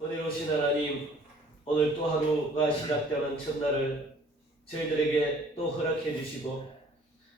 은혜로우신 하나님, 오늘 또 하루가 시작되는 첫날을 저희들에게 또 허락해 주시고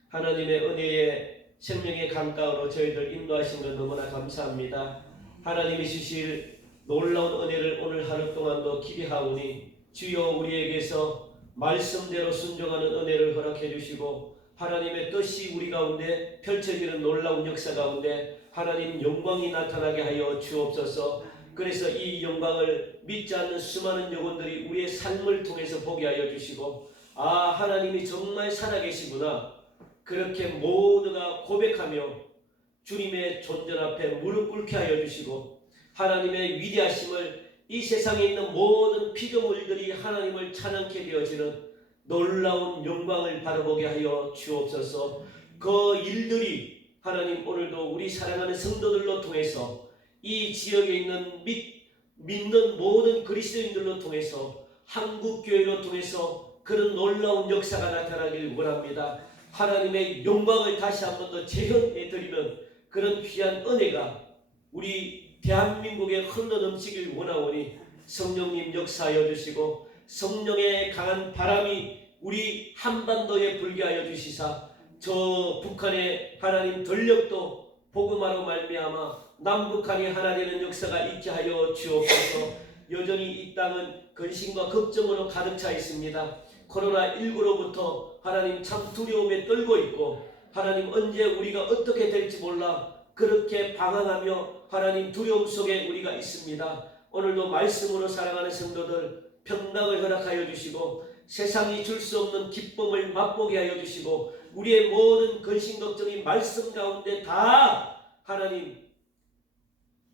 하나님의 은혜의 생명의 강가로 저희들 인도하신 것 너무나 감사합니다. 하나님이 주실 놀라운 은혜를 오늘 하루 동안도 기대하오니 주여 우리에게서 말씀대로 순종하는 은혜를 허락해 주시고 하나님의 뜻이 우리 가운데 펼쳐지는 놀라운 역사 가운데 하나님 영광이 나타나게 하여 주옵소서. 그래서 이 영광을 믿지 않는 수많은 영혼들이 우리의 삶을 통해서 보게 하여 주시고 하나님이 정말 살아계시구나 그렇게 모두가 고백하며 주님의 존전 앞에 무릎 꿇게 하여 주시고 하나님의 위대하심을 이 세상에 있는 모든 피조물들이 하나님을 찬양케 되어지는 놀라운 영광을 바라보게 하여 주옵소서. 그 일들이 하나님 오늘도 우리 사랑하는 성도들로 통해서 이 지역에 있는 믿는 모든 그리스도인들로 통해서 한국교회로 통해서 그런 놀라운 역사가 나타나길 원합니다. 하나님의 영광을 다시 한 번 더 재현해 드리는 그런 귀한 은혜가 우리 대한민국에 흘러넘치길 원하오니 성령님 역사하여 주시고 성령의 강한 바람이 우리 한반도에 불게 하여 주시사 저 북한의 하나님 전력도 복음화로 말미암아 남북한이 하나 되는 역사가 있게 하여 주옵소서. 여전히 이 땅은 근심과 걱정으로 가득 차 있습니다. 코로나19로부터 하나님 참 두려움에 떨고 있고 하나님 언제 우리가 어떻게 될지 몰라 그렇게 방황하며 하나님 두려움 속에 우리가 있습니다. 오늘도 말씀으로 사랑하는 성도들 평강을 허락하여 주시고 세상이 줄 수 없는 기쁨을 맛보게 하여 주시고 우리의 모든 근심 걱정이 말씀 가운데 다 하나님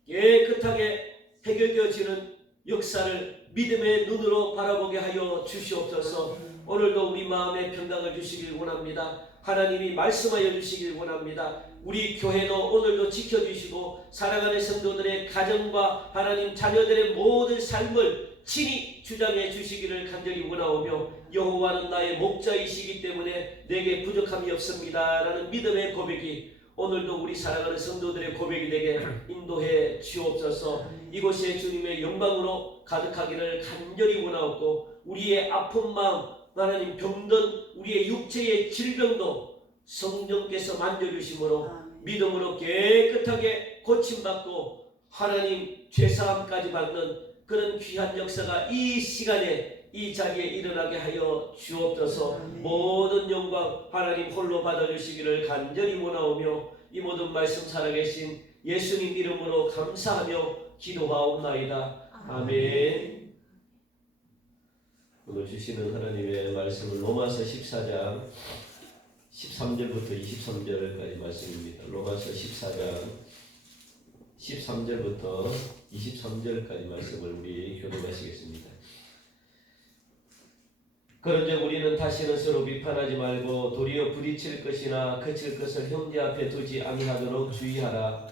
깨끗하게 해결되어지는 역사를 믿음의 눈으로 바라보게 하여 주시옵소서. 오늘도 우리 마음에 평강을 주시길 원합니다. 하나님이 말씀하여 주시길 원합니다. 우리 교회도 오늘도 지켜주시고 사랑하는 성도들의 가정과 하나님 자녀들의 모든 삶을 친히 주장해 주시기를 간절히 원하오며 여호와는 나의 목자이시기 때문에 내게 부족함이 없습니다 라는 믿음의 고백이 오늘도 우리 사랑하는 성도들의 고백이 되게 인도해 주옵소서. 이곳에 주님의 영광으로 가득하기를 간절히 원하옵고 우리의 아픈 마음 하나님 병든 우리의 육체의 질병도 성령께서 만져주심으로 믿음으로 깨끗하게 고침받고 하나님 죄사함까지 받는 그런 귀한 역사가 이 시간에 이 자리에 일어나게 하여 주옵소서. 모든 영광 하나님 홀로 받아주시기를 간절히 원하오며 이 모든 말씀 살아계신 예수님 이름으로 감사하며 기도하옵나이다. 아멘. 오늘 주시는 하나님의 말씀은 로마서 14장 13절부터 23절까지 말씀입니다. 로마서 14장 13절부터 23절까지 말씀을 우리 교독하시겠습니다. 그런즉 우리는 다시는 서로 비판하지 말고 도리어 부딪힐 것이나 그칠 것을 형제 앞에 두지 아니하도록 주의하라.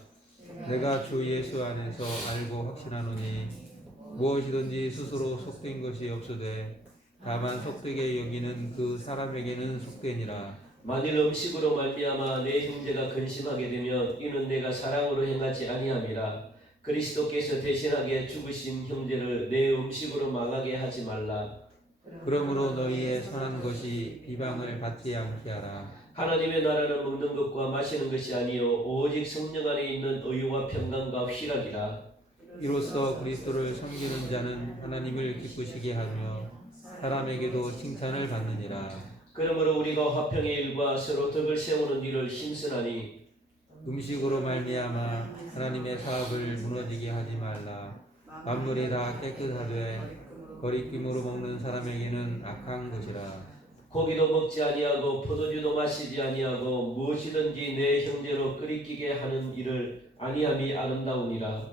내가 주 예수 안에서 알고 확신하노니 무엇이든지 스스로 속된 것이 없으되 다만 속되게 여기는 그 사람에게는 속되니라. 만일 음식으로 말미암아 내 형제가 근심하게 되면 이는 내가 사랑으로 행하지 아니함이라. 그리스도께서 대신하게 죽으신 형제를 내 음식으로 망하게 하지 말라. 그러므로 너희의 선한 것이 비방을 받지 않게 하라. 하나님의 나라는 먹는 것과 마시는 것이 아니요 오직 성령 안에 있는 의와 평강과 희락이라. 이로써 그리스도를 섬기는 자는 하나님을 기쁘시게 하며 사람에게도 칭찬을 받느니라. 그러므로 우리가 화평의 일과 서로 덕을 세우는 일을 힘쓰나니 음식으로 말미암아 하나님의 사업을 무너지게 하지 말라. 만물이 다 깨끗하되 거리낌으로 먹는 사람에게는 악한 것이라. 고기도 먹지 아니하고 포도주도 마시지 아니하고 무엇이든지 내 형제로 끓이기게 하는 일을 아니함이 아름다우니라.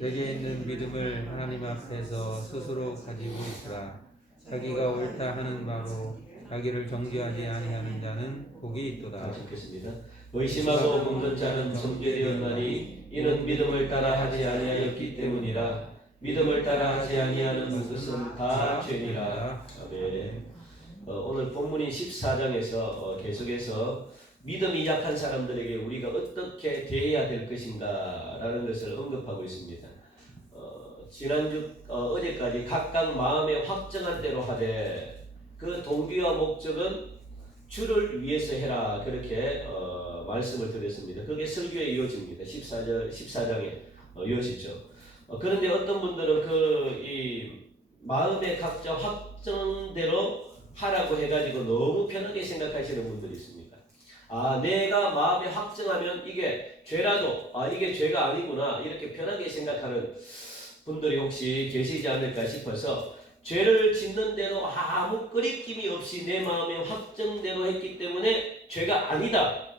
내게 있는 믿음을 하나님 앞에서 스스로 가지고 있으라. 자기가 옳다 하는 바로 자기를 정죄하지 아니하는 자는 복이 있도다. 읽겠습니다. 의심하고 먹는 자는 정죄되었나니 이는 믿음을 따라 하지 아니하였기 때문이라. 믿음을 따라 하지 아니하는 것은 다 죄니라. 아멘. 오늘 본문인 14장에서 계속해서 믿음이 약한 사람들에게 우리가 어떻게 대해야 될 것인가 라는 것을 언급하고 있습니다. 지난주 어제까지 각각 마음에 확정한 대로 하되 그 동기와 목적은 주를 위해서 해라 그렇게 말씀을 드렸습니다. 그게 설교에 이어집니다. 14장에 이어지죠. 그런데 어떤 분들은 이 마음의 각자 확정대로 하라고 해가지고 너무 편하게 생각하시는 분들이 있습니다. 내가 마음에 확정하면 이게 죄라도 이게 죄가 아니구나 이렇게 편하게 생각하는 분들이 혹시 계시지 않을까 싶어서 죄를 짓는 대로 아무 꺼리낌이 없이 내 마음에 확정대로 했기 때문에 죄가 아니다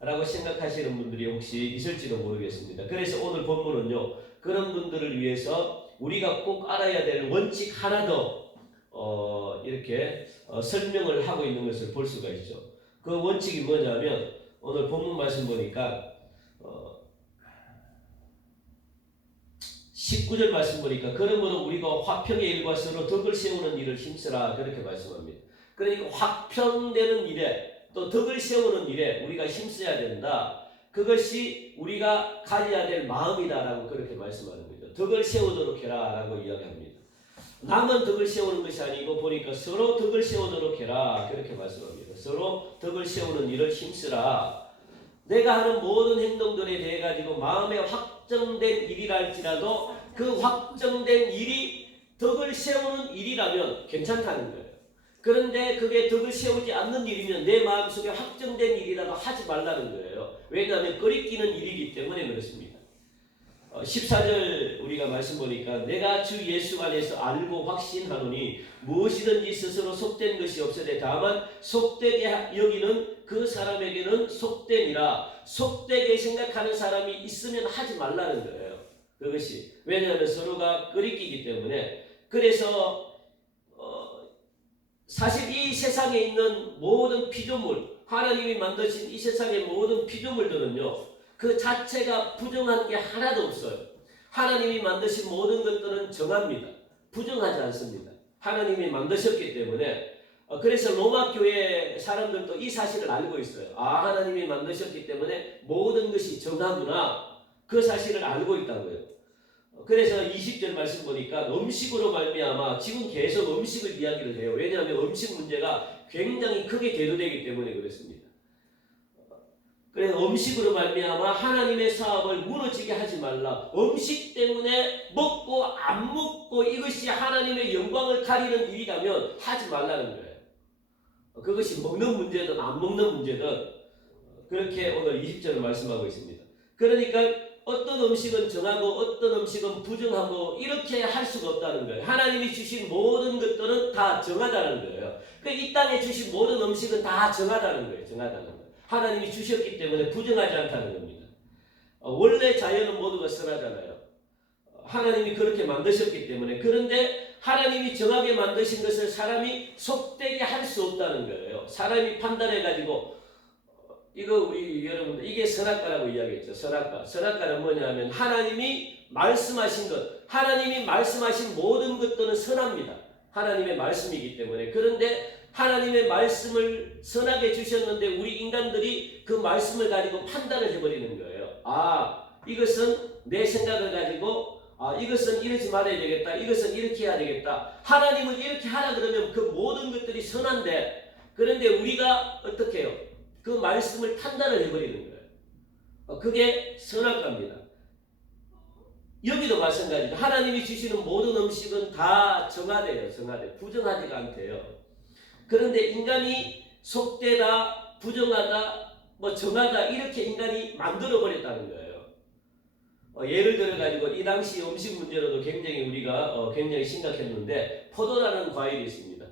라고 생각하시는 분들이 혹시 있을지도 모르겠습니다. 그래서 오늘 본문은요 그런 분들을 위해서 우리가 꼭 알아야 될 원칙 하나 더 이렇게 설명을 하고 있는 것을 볼 수가 있죠. 그 원칙이 뭐냐면 오늘 본문 말씀 보니까 19절 말씀 보니까 그러므로 우리가 화평의 일과 서로 덕을 세우는 일을 힘쓰라 그렇게 말씀합니다. 그러니까 화평되는 일에 또 덕을 세우는 일에 우리가 힘써야 된다. 그것이 우리가 가져야 될 마음이다라고 그렇게 말씀하는 거죠. 덕을 세우도록 해라라고 이야기합니다. 남은 덕을 세우는 것이 아니고 보니까 서로 덕을 세우도록 해라 그렇게 말씀합니다. 서로 덕을 세우는 일을 힘쓰라. 내가 하는 모든 행동들에 대해 가지고 마음에 확정된 일이랄지라도 그 확정된 일이 덕을 세우는 일이라면 괜찮다는 거예요. 그런데 그게 덕을 세우지 않는 일이면 내 마음속에 확정된 일이라도 하지 말라는 거예요. 왜냐하면 꺼리끼는 일이기 때문에 그렇습니다. 14절 우리가 말씀 보니까 내가 주 예수 안에서 알고 확신하노니 무엇이든지 스스로 속된 것이 없으되 다만 속되게 여기는 그 사람에게는 속되니라. 속되게 생각하는 사람이 있으면 하지 말라는 거예요. 그것이 왜냐하면 서로가 꺼리끼기 때문에. 그래서 사실 이 세상에 있는 모든 피조물 하나님이 만드신 이 세상의 모든 피조물들은요 그 자체가 부정한 게 하나도 없어요. 하나님이 만드신 모든 것들은 정합니다. 부정하지 않습니다. 하나님이 만드셨기 때문에. 그래서 로마 교회 사람들도 이 사실을 알고 있어요. 하나님이 만드셨기 때문에 모든 것이 정하구나. 그 사실을 알고 있다고요. 그래서 20절 말씀 보니까 음식으로 말미암아 지금 계속 음식을 이야기를 해요. 왜냐하면 음식 문제가 굉장히 크게 대두되기 때문에 그렇습니다. 그래서 음식으로 말미암아 하나님의 사업을 무너지게 하지 말라. 음식 때문에 먹고 안 먹고 이것이 하나님의 영광을 가리는 일이라면 하지 말라는 거예요. 그것이 먹는 문제든 안 먹는 문제든 그렇게 오늘 20절을 말씀하고 있습니다. 그러니까 어떤 음식은 정하고 어떤 음식은 부정하고 이렇게 할 수가 없다는 거예요. 하나님이 주신 모든 것들은 다 정하다는 거예요. 이 땅에 주신 모든 음식은 다 정하다는 거예요. 정하다는 거예요. 하나님이 주셨기 때문에 부정하지 않다는 겁니다. 원래 자연은 모두가 선하잖아요. 하나님이 그렇게 만드셨기 때문에. 그런데 하나님이 정하게 만드신 것을 사람이 속되게 할 수 없다는 거예요. 사람이 판단해가지고 이거 우리 여러분들 이게 선악과라고 이야기했죠. 선악과. 선악과는 뭐냐면 하나님이 말씀하신 것, 하나님이 말씀하신 모든 것들은 선합니다. 하나님의 말씀이기 때문에. 그런데 하나님의 말씀을 선하게 주셨는데 우리 인간들이 그 말씀을 가지고 판단을 해버리는 거예요. 이것은 내 생각을 가지고 이것은 이러지 말아야 되겠다. 이것은 이렇게 해야 되겠다. 하나님은 이렇게 하라 그러면 그 모든 것들이 선한데 그런데 우리가 어떻게 해요? 그 말씀을 판단을 해버리는 거예요. 그게 선악과입니다. 여기도 마찬가지죠. 하나님이 주시는 모든 음식은 다 정하대요. 정하대. 부정하지가 않대요. 그런데 인간이 속되다, 부정하다, 정하다 이렇게 인간이 만들어버렸다는 거예요. 예를 들어가지고 이 당시 음식 문제로도 굉장히 우리가 굉장히 심각했는데 포도라는 과일이 있습니다.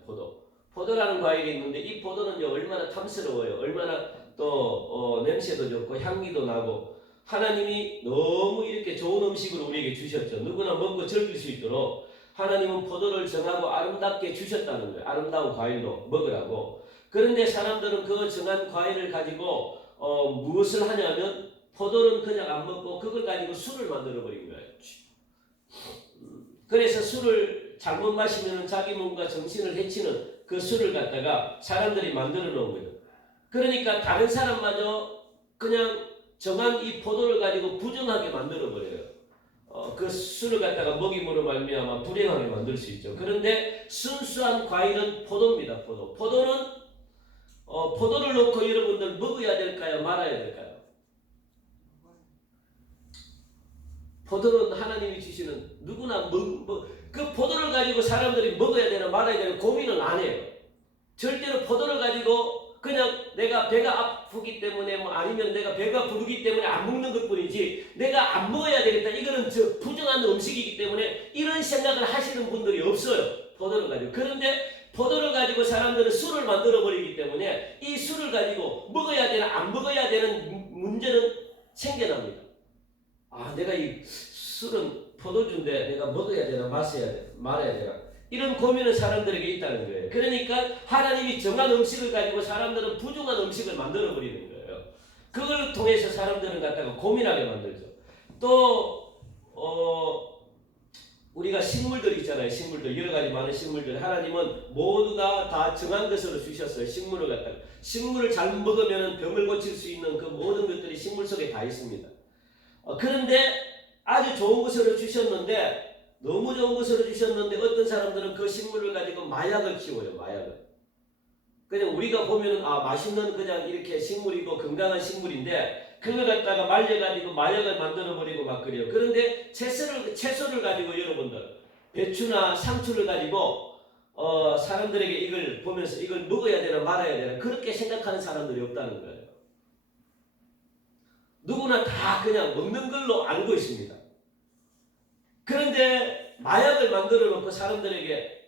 포도라는 과일이 있는데 이 포도는 얼마나 탐스러워요. 얼마나 또 냄새도 좋고 향기도 나고 하나님이 너무 이렇게 좋은 음식을 우리에게 주셨죠. 누구나 먹고 즐길 수 있도록 하나님은 포도를 정하고 아름답게 주셨다는 거예요. 아름다운 과일로 먹으라고. 그런데 사람들은 그 정한 과일을 가지고 무엇을 하냐면 포도는 그냥 안 먹고 그걸 가지고 술을 만들어 버린 거예요. 그래서 술을 잘못 마시면 자기 몸과 정신을 해치는 그 술을 갖다가 사람들이 만들어 놓은 거예요. 그러니까 다른 사람마저 그냥 정한 이 포도를 가지고 부정하게 만들어 버려요. 그 술을 갖다가 먹임으로 말미암아 불행하게 만들 수 있죠. 그런데 순수한 과일은 포도입니다. 포도는 포도를 놓고 여러분들 먹어야 될까요? 말아야 될까요? 포도는 하나님이 주시는 누구나 그 포도를 가지고 사람들이 먹어야 되나 말아야 되나 고민을 안 해요. 절대로 포도를 가지고 그냥 내가 배가 아프기 때문에 아니면 내가 배가 부르기 때문에 안 먹는 것뿐이지 내가 안 먹어야 되겠다. 이거는 부정한 음식이기 때문에 이런 생각을 하시는 분들이 없어요. 포도를 가지고. 그런데 포도를 가지고 사람들은 술을 만들어 버리기 때문에 이 술을 가지고 먹어야 되나 안 먹어야 되는 문제는 생겨납니다. 내가 이 술은 포도주인데 내가 먹어야 되나 마셔야 되나 말아야 되나 이런 고민은 사람들에게 있다는 거예요. 그러니까 하나님이 정한 음식을 가지고 사람들은 부정한 음식을 만들어 버리는 거예요. 그걸 통해서 사람들은 갖다가 고민하게 만들죠. 또 우리가 식물들 있잖아요. 식물들 여러 가지 많은 식물들 하나님은 모두가 다 정한 것으로 주셨어요. 식물을 갖다가 식물을 잘 먹으면 병을 고칠 수 있는 그 모든 것들이 식물 속에 다 있습니다. 그런데 아주 좋은 것으로 주셨는데 너무 좋은 것으로 주셨는데 어떤 사람들은 그 식물을 가지고 마약을 키워요. 마약을. 그냥 우리가 보면은 맛있는 그냥 이렇게 식물이고 건강한 식물인데 그걸 갖다가 말려가지고 마약을 만들어버리고 막 그래요. 그런데 채소를 가지고 여러분들 배추나 상추를 가지고 사람들에게 이걸 보면서 이걸 먹어야 되나 말아야 되나 그렇게 생각하는 사람들이 없다는 거예요. 누구나 다 그냥 먹는 걸로 알고 있습니다. 그런데 마약을 만들어 놓고 사람들에게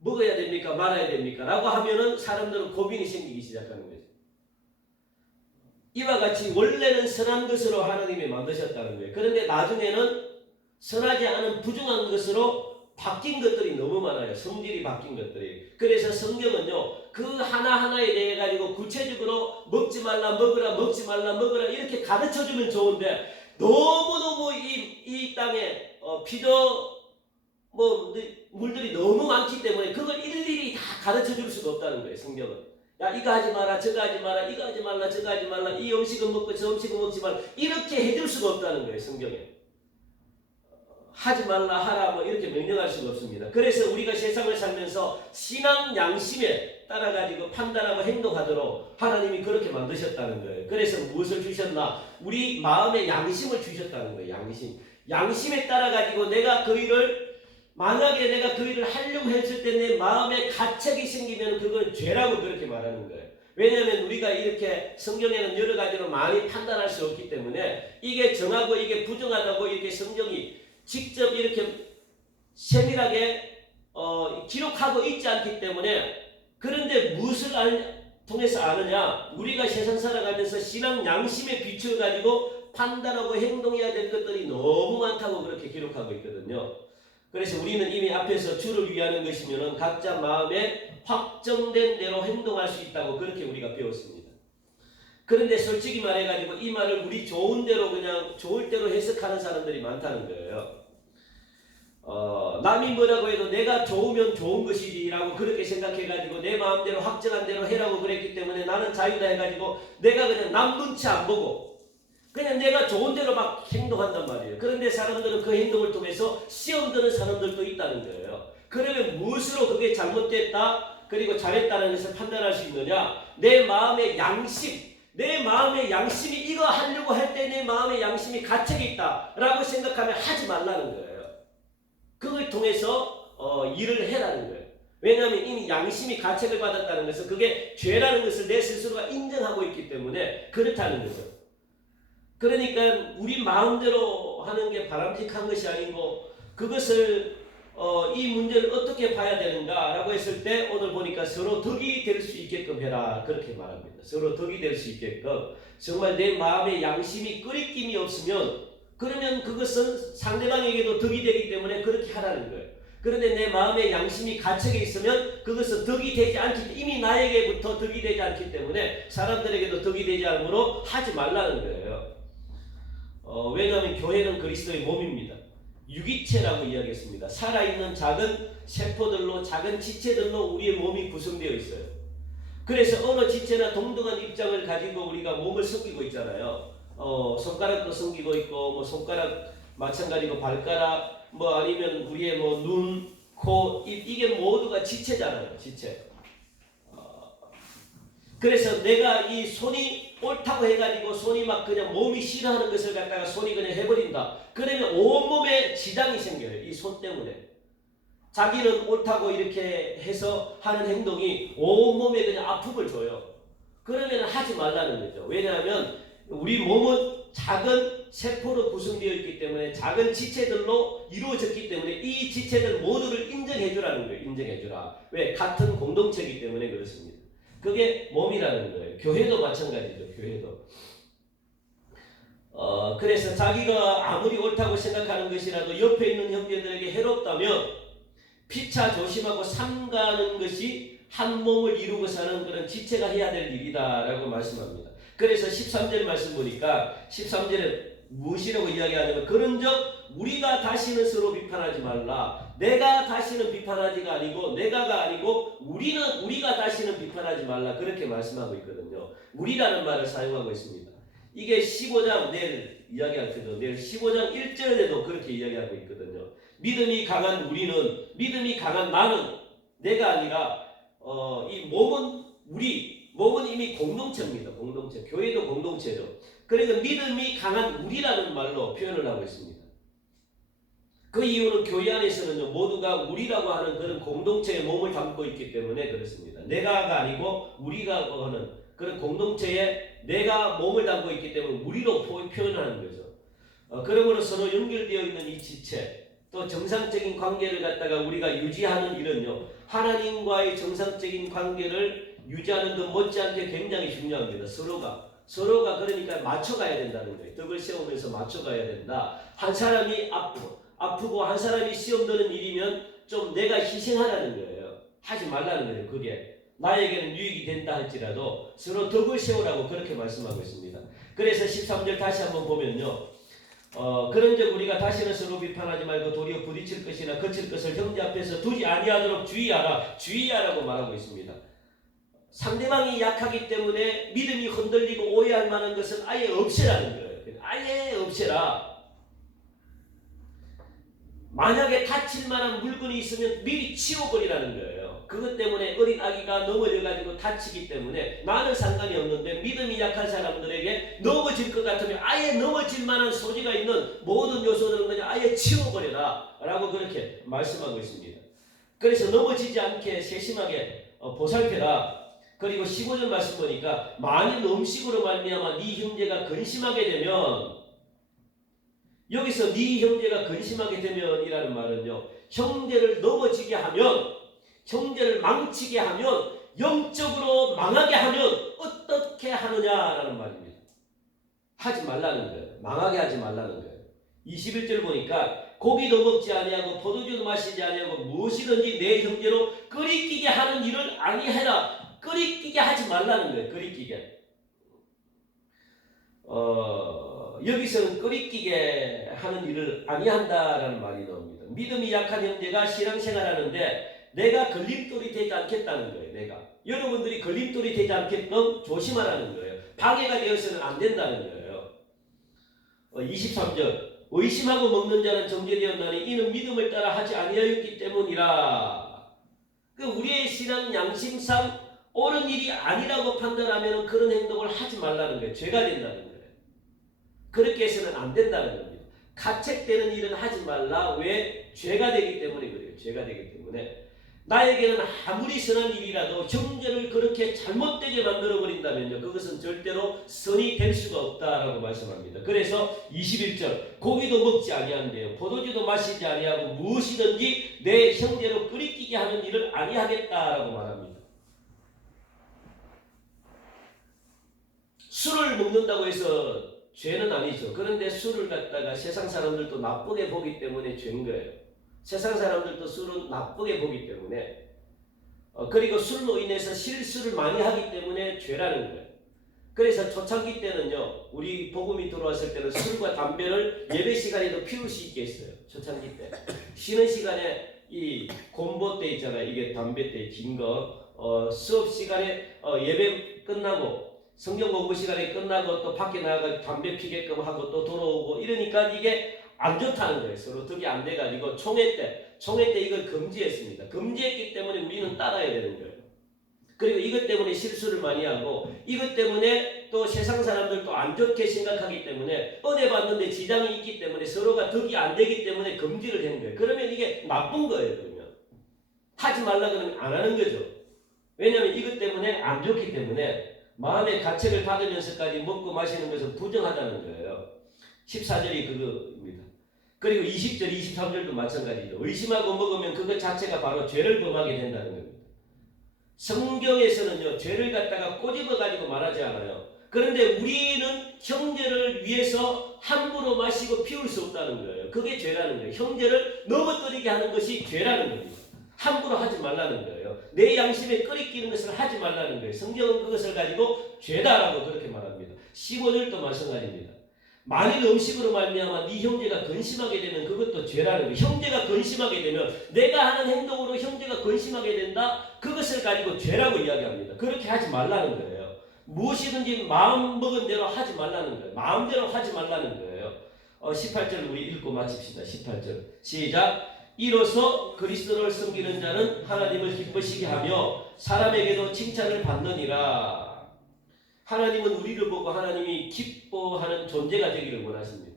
먹어야 됩니까? 말아야 됩니까? 라고 하면은 사람들은 고민이 생기기 시작하는 거죠. 이와 같이 원래는 선한 것으로 하나님이 만드셨다는 거예요. 그런데 나중에는 선하지 않은 부정한 것으로 바뀐 것들이 너무 많아요. 성질이 바뀐 것들이. 그래서 성경은요, 그 하나하나에 대해 가지고 구체적으로 먹지 말라, 먹으라, 먹지 말라, 먹으라 이렇게 가르쳐 주면 좋은데 너무너무 이 땅에 피도 물들이 너무 많기 때문에 그걸 일일이 다 가르쳐 줄 수가 없다는 거예요. 성경은. 야, 이거 하지 마라, 저거 하지 마라, 이거 하지 말라, 저거 하지 말라, 이 음식은 먹고 저 음식은 먹지 말라 이렇게 해줄 수가 없다는 거예요. 성경에. 하지 말라 하라 이렇게 명령할 수가 없습니다. 그래서 우리가 세상을 살면서 신앙 양심에 따라가지고 판단하고 행동하도록 하나님이 그렇게 만드셨다는 거예요. 그래서 무엇을 주셨나? 우리 마음의 양심을 주셨다는 거예요. 양심에 따라가지고 내가 그 일을 만약에 내가 그 일을 하려고 했을 때 내 마음에 가책이 생기면 그건 죄라고 그렇게 말하는 거예요. 왜냐하면 우리가 이렇게 성경에는 여러 가지로 많이 판단할 수 없기 때문에 이게 정하고 이게 부정하다고 이렇게 성경이 직접 이렇게 세밀하게 기록하고 있지 않기 때문에 그런데 무엇을 통해서 아느냐? 우리가 세상 살아가면서 신앙 양심에 비추어가지고 판단하고 행동해야 될 것들이 너무 많다고 그렇게 기록하고 있거든요. 그래서 우리는 이미 앞에서 주를 위하는 것이면은 각자 마음에 확정된 대로 행동할 수 있다고 그렇게 우리가 배웠습니다. 그런데 솔직히 말해가지고 이 말을 우리 좋은 대로 그냥 좋을 대로 해석하는 사람들이 많다는 거예요. 남이 뭐라고 해도 내가 좋으면 좋은 것이지라고 그렇게 생각해가지고 내 마음대로 확정한 대로 해라고 그랬기 때문에 나는 자유다 해가지고 내가 그냥 남 눈치 안 보고 그냥 내가 좋은 대로 막 행동한단 말이에요. 그런데 사람들은 그 행동을 통해서 시험 드는 사람들도 있다는 거예요. 그러면 무엇으로 그게 잘못됐다 그리고 잘했다는 것을 판단할 수 있느냐? 내 마음의 양심, 내 마음의 양심이 이거 하려고 할 때 내 마음의 양심이 가책이 있다 라고 생각하면 하지 말라는 거예요. 그걸 통해서 일을 해라는 거예요. 왜냐하면 이미 양심이 가책을 받았다는 것은 그게 죄라는 것을 내 스스로가 인정하고 있기 때문에 그렇다는 거죠. 그러니까 우리 마음대로 하는 게 바람직한 것이 아니고 그것을 이 문제를 어떻게 봐야 되는가라고 했을 때 오늘 보니까 서로 덕이 될 수 있게끔 해라 그렇게 말합니다. 서로 덕이 될 수 있게끔 정말 내 마음에 양심이 끄리낌이 없으면 그러면 그것은 상대방에게도 덕이 되기 때문에 그렇게 하라는 거예요. 그런데 내 마음에 양심이 갇혀 있으면 그것은 덕이 되지 않기 때문에 이미 나에게부터 덕이 되지 않기 때문에 사람들에게도 덕이 되지 않으므로 하지 말라는 거예요. 왜냐하면 교회는 그리스도의 몸입니다. 유기체라고 이야기했습니다. 살아있는 작은 세포들로 작은 지체들로 우리의 몸이 구성되어 있어요. 그래서 어느 지체나 동등한 입장을 가지고 우리가 몸을 섬기고 있잖아요. 손가락도 섬기고 있고 손가락 마찬가지고 발가락 뭐 아니면 우리의 뭐 눈, 코, 입 이게 모두가 지체잖아요. 지체. 그래서 내가 이 손이 옳다고 해가지고 손이 막 그냥 몸이 싫어하는 것을 갖다가 손이 그냥 해버린다. 그러면 온몸에 지장이 생겨요. 이 손 때문에. 자기는 옳다고 이렇게 해서 하는 행동이 온몸에 그냥 아픔을 줘요. 그러면 하지 말라는 거죠. 왜냐하면 우리 몸은 작은 세포로 구성되어 있기 때문에 작은 지체들로 이루어졌기 때문에 이 지체들 모두를 인정해 주라는 거예요. 인정해 주라. 왜? 같은 공동체이기 때문에 그렇습니다. 그게 몸이라는 거예요. 교회도 마찬가지죠. 교회도. 그래서 자기가 아무리 옳다고 생각하는 것이라도 옆에 있는 형제들에게 해롭다면 피차 조심하고 삼가는 것이 한 몸을 이루고 사는 그런 지체가 해야 될 일이다라고 말씀합니다. 그래서 13절 말씀 보니까 13절에 무엇이라고 이야기하냐면 그런즉 우리가 다시는 서로 비판하지 말라. 내가 다시는 비판하지가 아니고 내가가 아니고 우리가 다시는 비판하지 말라. 그렇게 말씀하고 있거든요. 우리라는 말을 사용하고 있습니다. 이게 15장 내일 이야기할 때도 내일 15장 1절에도 그렇게 이야기하고 있거든요. 믿음이 강한 우리는 믿음이 강한 나는 내가 아니라 이 몸은 몸은 이미 공동체입니다. 공동체. 교회도 공동체죠. 그러니까 믿음이 강한 우리라는 말로 표현을 하고 있습니다. 그 이유는 교회 안에서는요, 모두가 우리라고 하는 그런 공동체의 몸을 담고 있기 때문에 그렇습니다. 내가가 아니고 우리가 하는 그런 공동체에 내가 몸을 담고 있기 때문에 우리로 표현하는 거죠. 그러므로 서로 연결되어 있는 이 지체, 또 정상적인 관계를 갖다가 우리가 유지하는 일은요, 하나님과의 정상적인 관계를 유지하는 것 못지않게 굉장히 중요합니다. 서로가 그러니까 맞춰가야 된다는 거예요. 덕을 세우면서 맞춰가야 된다. 한 사람이 아프고 한 사람이 시험 드는 일이면 좀 내가 희생하라는 거예요. 하지 말라는 거예요. 그게 나에게는 유익이 된다 할지라도 서로 덕을 세우라고 그렇게 말씀하고 있습니다. 그래서 13절 다시 한번 보면요. 그런즉 우리가 다시는 서로 비판하지 말고 도리어 부딪힐 것이나 거칠 것을 형제 앞에서 두지 아니하도록 주의하라고 말하고 있습니다. 상대방이 약하기 때문에 믿음이 흔들리고 오해할 만한 것은 아예 없애라는 거예요. 아예 없애라. 만약에 다칠 만한 물건이 있으면 미리 치워버리라는 거예요. 그것 때문에 어린 아기가 넘어져가지고 다치기 때문에 나는 상관이 없는데 믿음이 약한 사람들에게 넘어질 것 같으면 아예 넘어질 만한 소지가 있는 모든 요소들은 그냥 아예 치워버려라 라고 그렇게 말씀하고 있습니다. 그래서 넘어지지 않게 세심하게 보살펴라. 그리고 15절 말씀 보니까 만일 음식으로 말미암아 네 형제가 근심하게 되면, 여기서 네 형제가 근심하게 되면이라는 말은요, 형제를 넘어지게 하면, 형제를 망치게 하면, 영적으로 망하게 하면 어떻게 하느냐라는 말입니다. 하지 말라는 거예요. 망하게 하지 말라는 거예요. 21절 보니까 고기도 먹지 아니하고 포도주도 마시지 아니하고 무엇이든지 내 형제로 끓이끼게 하는 일을 아니해라. 끓이끼게 하지 말라는 거예요. 끓이끼게. 여기서는 끓이끼게 하는 일을 아니한다라는 말이 나옵니다. 믿음이 약한 형제가 신앙생활하는데 내가 걸림돌이 되지 않겠다는 거예요. 내가. 여러분들이 걸림돌이 되지 않게끔 조심하라는 거예요. 방해가 되어서는 안 된다는 거예요. 23절 의심하고 먹는 자는 정죄되었나니 이는 믿음을 따라 하지 아니하였기 때문이라. 우리의 신앙 양심상 옳은 일이 아니라고 판단하면 그런 행동을 하지 말라는 거예요. 죄가 된다는 거예요. 그렇게 해서는 안 된다는 겁니다. 가책되는 일은 하지 말라. 왜? 죄가 되기 때문에 그래요. 죄가 되기 때문에. 나에게는 아무리 선한 일이라도 형제를 그렇게 잘못되게 만들어버린다면요, 그것은 절대로 선이 될 수가 없다라고 말씀합니다. 그래서 21절 고기도 먹지 아니한대요. 포도주도 마시지 아니하고 무엇이든지 내 형제로 끓이끼게 하는 일을 아니하겠다라고 말합니다. 술을 먹는다고 해서 죄는 아니죠. 그런데 술을 갖다가 세상 사람들도 나쁘게 보기 때문에 죄인 거예요. 세상 사람들도 술은 나쁘게 보기 때문에, 그리고 술로 인해서 실수를 많이 하기 때문에 죄라는 거예요. 그래서 초창기 때는요, 우리 복음이 들어왔을 때는 술과 담배를 예배 시간에도 피울 수 있게 했어요. 초창기 때. 쉬는 시간에 이 곰보 때 있잖아요. 이게 담배 때 긴 거, 수업 시간에 예배 끝나고 성경 공부 시간에 끝나고 또 밖에 나가서 담배 피게끔 하고 또 돌아오고 이러니까 이게 안 좋다는 거예요. 서로 덕이 안 돼가지고 총회 때 이걸 금지했습니다. 금지했기 때문에 우리는 따라야 되는 거예요. 그리고 이것 때문에 실수를 많이 하고 이것 때문에 또 세상 사람들도 안 좋게 생각하기 때문에 은혜 받는데 지장이 있기 때문에 서로가 덕이 안 되기 때문에 금지를 하는 거예요. 그러면 이게 나쁜 거예요. 그러면 하지 말라 그러면 안 하는 거죠. 왜냐하면 이것 때문에 안 좋기 때문에 마음의 가책을 받으면서까지 먹고 마시는 것은 부정하다는 거예요. 14절이 그거입니다. 그리고 20절, 23절도 마찬가지죠. 의심하고 먹으면 그것 자체가 바로 죄를 범하게 된다는 겁니다. 성경에서는요, 죄를 갖다가 꼬집어가지고 말하지 않아요. 그런데 우리는 형제를 위해서 함부로 마시고 피울 수 없다는 거예요. 그게 죄라는 거예요. 형제를 넘어뜨리게 하는 것이 죄라는 겁니다. 함부로 하지 말라는 거예요. 내 양심에 끓이끼는 것을 하지 말라는 거예요. 성경은 그것을 가지고 죄다라고 그렇게 말합니다. 15절도 마찬가지입니다. 만일 음식으로 말미암아 네 형제가 근심하게 되면 그것도 죄라는 거예요. 형제가 근심하게 되면 내가 하는 행동으로 형제가 근심하게 된다. 그것을 가지고 죄라고 이야기합니다. 그렇게 하지 말라는 거예요. 무엇이든지 마음 먹은 대로 하지 말라는 거예요. 마음대로 하지 말라는 거예요. 18절 우리 읽고 마칩시다. 18절 시작. 이로써 그리스도를 섬기는 자는 하나님을 기쁘시게 하며 사람에게도 칭찬을 받느니라. 하나님은 우리를 보고 하나님이 기뻐하는 존재가 되기를 원하십니다.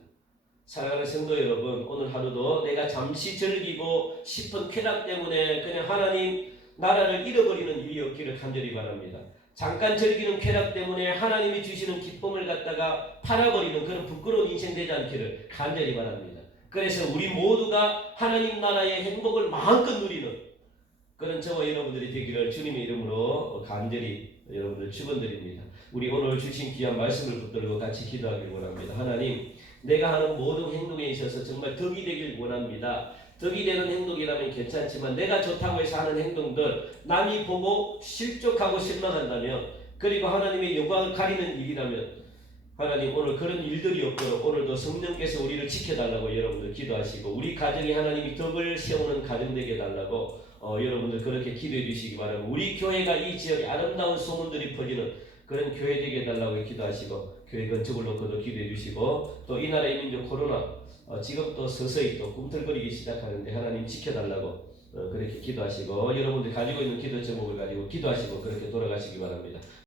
사랑하는 성도 여러분, 오늘 하루도 내가 잠시 즐기고 싶은 쾌락 때문에 그냥 하나님 나라를 잃어버리는 일이 없기를 간절히 바랍니다. 잠깐 즐기는 쾌락 때문에 하나님이 주시는 기쁨을 갖다가 팔아버리는 그런 부끄러운 인생 되지 않기를 간절히 바랍니다. 그래서 우리 모두가 하나님 나라의 행복을 마음껏 누리는 그런 저와 여러분들이 되기를 주님의 이름으로 간절히 여러분들 축원드립니다. 우리 오늘 주신 귀한 말씀을 붙들고 같이 기도하길 원합니다. 하나님, 내가 하는 모든 행동에 있어서 정말 덕이 되길 원합니다. 덕이 되는 행동이라면 괜찮지만 내가 좋다고 해서 하는 행동들 남이 보고 실족하고 실망한다면 그리고 하나님의 영광을 가리는 일이라면 하나님 오늘 그런 일들이 없도록 오늘도 성령께서 우리를 지켜달라고 여러분들 기도하시고 우리 가정에 하나님이 덕을 세우는 가정 되게 해달라고 여러분들 그렇게 기도해 주시기 바라고 우리 교회가 이 지역에 아름다운 소문들이 퍼지는 그런 교회 되게 해달라고 기도하시고 교회 건축을 놓고도 기도해 주시고 또 이 나라의 민족 코로나 지금 또 서서히 또 꿈틀거리기 시작하는데 하나님 지켜달라고 그렇게 기도하시고 여러분들 가지고 있는 기도 제목을 가지고 기도하시고 그렇게 돌아가시기 바랍니다.